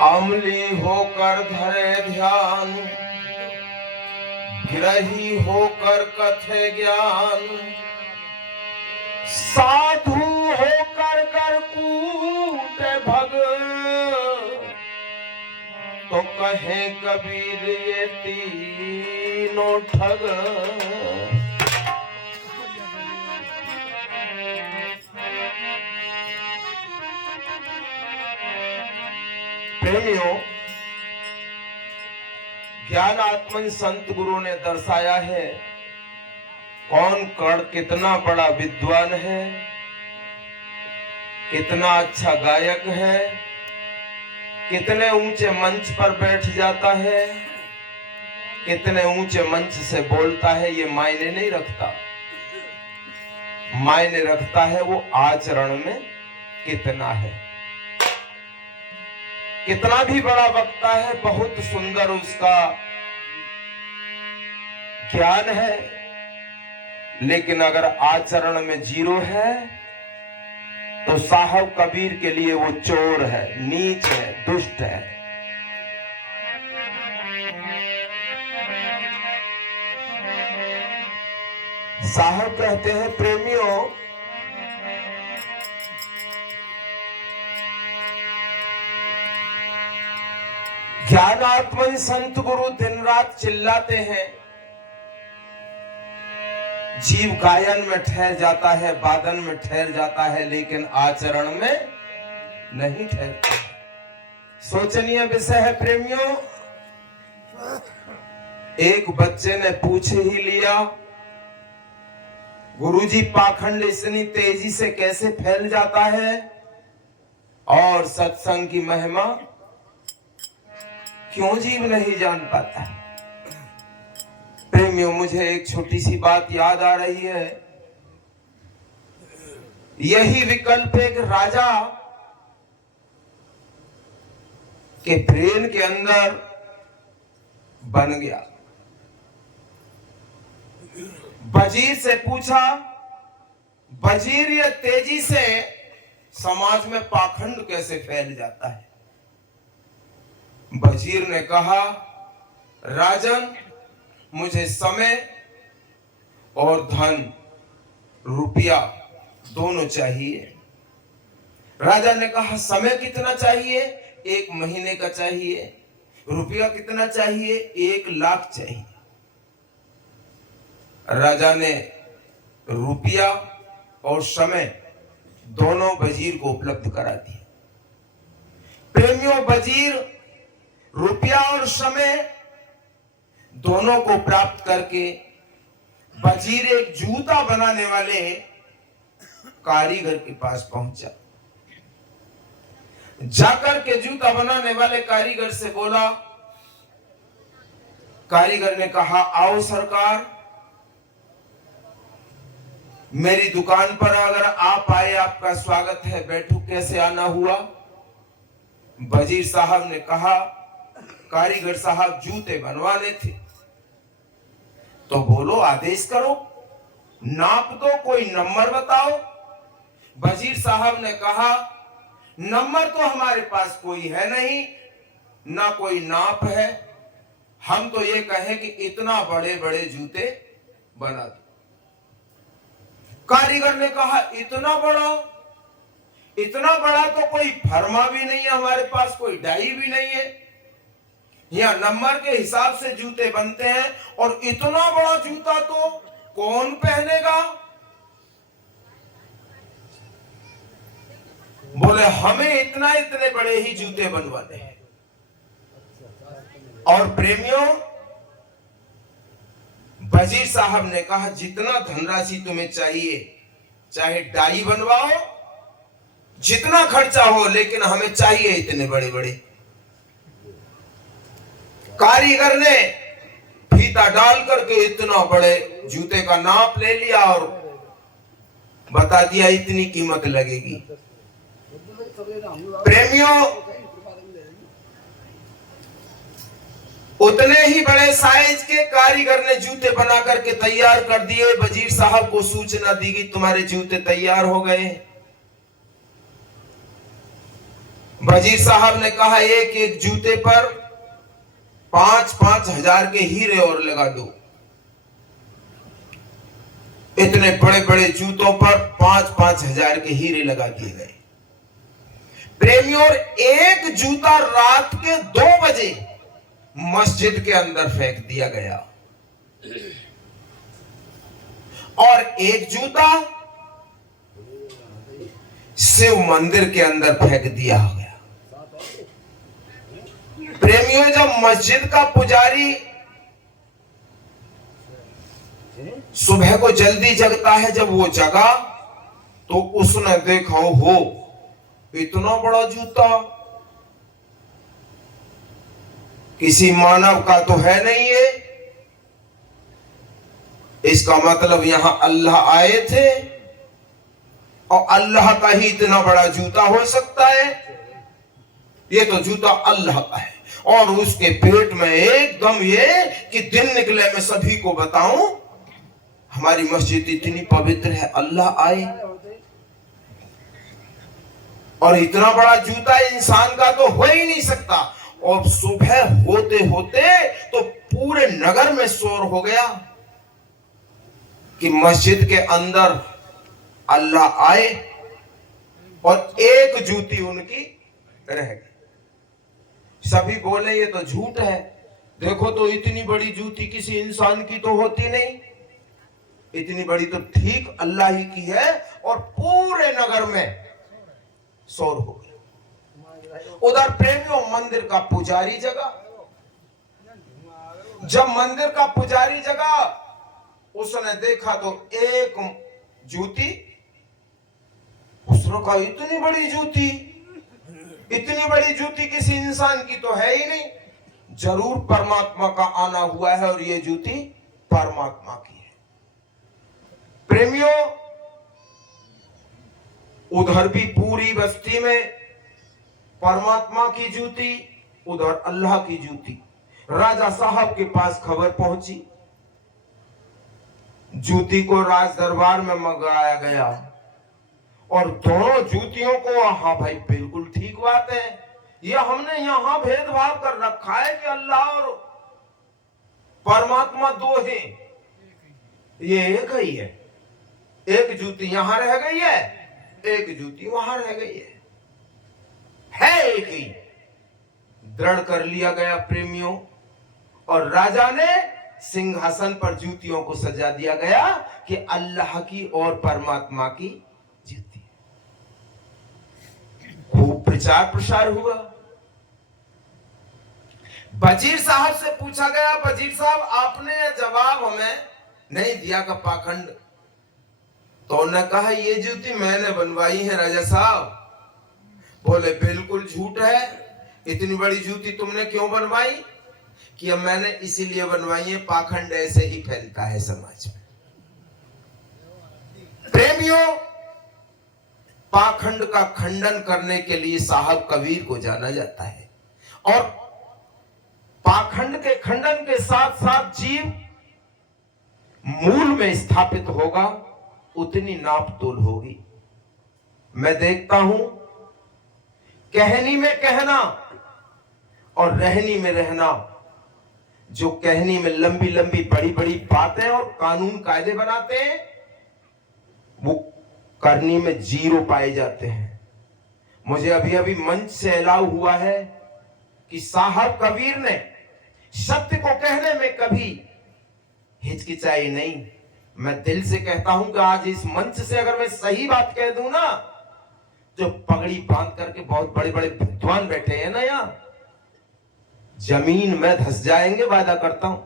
अमली होकर धरे ध्यान, गिरही होकर कथे ज्ञान, साधु होकर कर कूट भग, तो कहे कबीर ये तीनों ठग। प्रेमियों, ज्ञान आत्मन संत गुरु ने दर्शाया है कौन कर्ण कितना बड़ा विद्वान है, कितना अच्छा गायक है, कितने ऊंचे मंच पर बैठ जाता है, कितने ऊंचे मंच से बोलता है, ये मायने नहीं रखता। मायने रखता है वो आचरण में कितना है। कितना भी बड़ा वक्ता है, बहुत सुंदर उसका ज्ञान है, लेकिन अगर आचरण में जीरो है तो साहब कबीर के लिए वो चोर है, नीच है, दुष्ट है। साहब कहते हैं, प्रेमियों, ज्ञान आत्मन संत गुरु दिन रात चिल्लाते हैं, जीव गायन में ठहर जाता है, वादन में ठहर जाता है, लेकिन आचरण में नहीं ठहरता। सोचनीय विषय है प्रेमियों। एक बच्चे ने पूछ ही लिया, गुरुजी पाखंड इतनी तेजी से कैसे फैल जाता है और सत्संग की महिमा क्यों जीव नहीं जान पाता है। प्रेमियों, मुझे एक छोटी सी बात याद आ रही है। यही विकल्प एक राजा के ब्रेन के अंदर बन गया। वजीर से पूछा, वजीर ये तेजी से समाज में पाखंड कैसे फैल जाता है। वजीर ने कहा, राजन, मुझे समय और धन, रुपया दोनों चाहिए। राजा ने कहा, समय कितना चाहिए? 1 महीने का चाहिए। रुपया कितना चाहिए? 1 लाख चाहिए। राजा ने रुपया और समय दोनों वजीर को उपलब्ध करा दिए। प्रेमियों, वजीर रुपया और समय दोनों को प्राप्त करके वजीर एक जूता बनाने वाले कारीगर के पास पहुंचा। जाकर के जूता बनाने वाले कारीगर से बोला। कारीगर ने कहा, आओ सरकार, मेरी दुकान पर अगर आप आए, आपका स्वागत है, बैठो। कैसे आना हुआ? वजीर साहब ने कहा, कारीगर साहब जूते बनवाने थे। तो बोलो, आदेश करो, नाप दो, कोई नंबर बताओ। वजीर साहब ने कहा, नंबर तो हमारे पास कोई है नहीं, ना कोई नाप है। हम तो ये कहें कि इतना बड़े बड़े जूते बना दो। कारीगर ने कहा, इतना बड़ा? इतना बड़ा तो कोई फर्मा भी नहीं है हमारे पास, कोई डाई भी नहीं है। यहाँ नंबर के हिसाब से जूते बनते हैं, और इतना बड़ा जूता तो कौन पहनेगा? बोले, हमें इतने बड़े ही जूते बनवाने हैं। और प्रेमियों, वजीर साहब ने कहा, जितना धनराशि तुम्हें चाहिए, चाहे डाई बनवाओ, जितना खर्चा हो, लेकिन हमें चाहिए इतने बड़े बड़े। कारीगर ने फीता डाल करके इतना बड़े जूते का नाप ले लिया और बता दिया, इतनी कीमत लगेगी। प्रेमियों, उतने ही बड़े साइज के कारीगर ने जूते बना करके तैयार कर दिए। वजीर साहब को सूचना दी गई, तुम्हारे जूते तैयार हो गए। वजीर साहब ने कहा एक एक जूते पर 5-5 हजार के हीरे और लगा दो। इतने बड़े बड़े जूतों पर 5-5 हजार के हीरे लगा दिए गए। प्रेमियों, एक जूता रात के 2 बजे मस्जिद के अंदर फेंक दिया गया और एक जूता शिव मंदिर के अंदर फेंक दिया गया। प्रेमियों, जब मस्जिद का पुजारी सुबह को जल्दी जगता है, जब वो जगा तो उसने देखा हो इतना बड़ा जूता किसी मानव का तो है नहीं है, इसका मतलब यहां अल्लाह आए थे और अल्लाह का ही इतना बड़ा जूता हो सकता है। ये तो जूता अल्लाह का है। और उसके पेट में एकदम ये कि दिन निकले मैं सभी को बताऊं हमारी मस्जिद इतनी पवित्र है, अल्लाह आए। और इतना बड़ा जूता इंसान का तो हो ही नहीं सकता। और सुबह होते होते तो पूरे नगर में शोर हो गया कि मस्जिद के अंदर अल्लाह आए और एक जूती उनकी रह गई। सभी बोले ये तो झूठ है, देखो तो इतनी बड़ी जूती किसी इंसान की तो होती नहीं, इतनी बड़ी तो ठीक अल्लाह ही की है। और पूरे नगर में शोर हो गया। उधर प्रेमियों मंदिर का पुजारी जगा। जब मंदिर का पुजारी जगा उसने देखा तो एक जूती, उसने कहा इतनी बड़ी जूती किसी इंसान की तो है ही नहीं, जरूर परमात्मा का आना हुआ है और ये जूती परमात्मा की है। प्रेमियों, उधर भी पूरी बस्ती में परमात्मा की जूती, उधर अल्लाह की जूती। राजा साहब के पास खबर पहुंची, जूती को राज दरबार में मंगाया गया और दोनों जूतियों को, हाँ भाई बिल्कुल ठीक बात है, ये हमने यहां भेदभाव कर रखा है कि अल्लाह और परमात्मा दो हैं, ये एक ही है। एक जूती यहां रह गई है, एक जूती वहां रह गई है एक ही। दृढ़ कर लिया गया प्रेमियों, और राजा ने सिंहासन पर जूतियों को सजा दिया गया कि अल्लाह की और परमात्मा की जूती। खूब प्रचार प्रसार हुआ। वजीर साहब से पूछा गया, वजीर साहब आपने जवाब हमें नहीं दिया का पाखंड। तो उन्होंने कहा ये जूती मैंने बनवाई है राजा साहब। बोले बिल्कुल झूठ है, इतनी बड़ी जूती तुमने क्यों बनवाई? कि अब मैंने इसीलिए बनवाई है, पाखंड ऐसे ही फैलता है समाज में। प्रेमियों, पाखंड का खंडन करने के लिए साहब कबीर को जाना जाता है। और पाखंड के खंडन के साथ साथ जीव मूल में स्थापित होगा, उतनी नाप तोल होगी। मैं देखता हूं कहनी में कहना और रहनी में रहना। जो कहनी में लंबी लंबी बड़ी बड़ी बातें और कानून कायदे बनाते हैं, वो करनी में जीरो पाए जाते हैं। मुझे अभी अभी मंच से एलाउ हुआ है कि साहब कबीर ने सत्य को कहने में कभी हिचकिचाई नहीं। मैं दिल से कहता हूं कि आज इस मंच से अगर मैं सही बात कह दूं ना, जो पगड़ी बांध करके बहुत बड़े बड़े विद्वान बैठे हैं ना यहाँ, जमीन में धस जाएंगे, वादा करता हूं।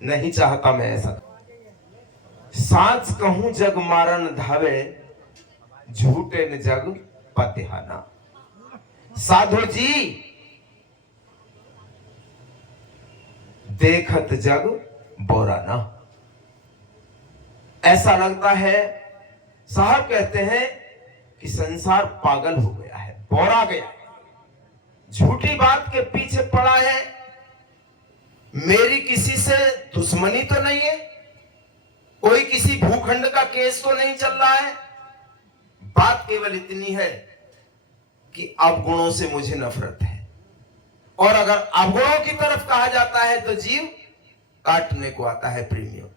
नहीं चाहता मैं ऐसा। सांच कहूं जग मारन धावे, झूठे न जग पतिहाना। साधु जी देखत जग बोराना। ऐसा लगता है, साहब कहते हैं कि संसार पागल हो गया है, बोरा गया, झूठी बात के पीछे पड़ा है। मेरी किसी से दुश्मनी तो नहीं है, कोई किसी भूखंड का केस तो नहीं चल रहा है। बात केवल इतनी है कि अवगुणों से मुझे नफरत है, और अगर अवगुणों की तरफ कहा जाता है तो जीव काटने को आता है प्रेमियों।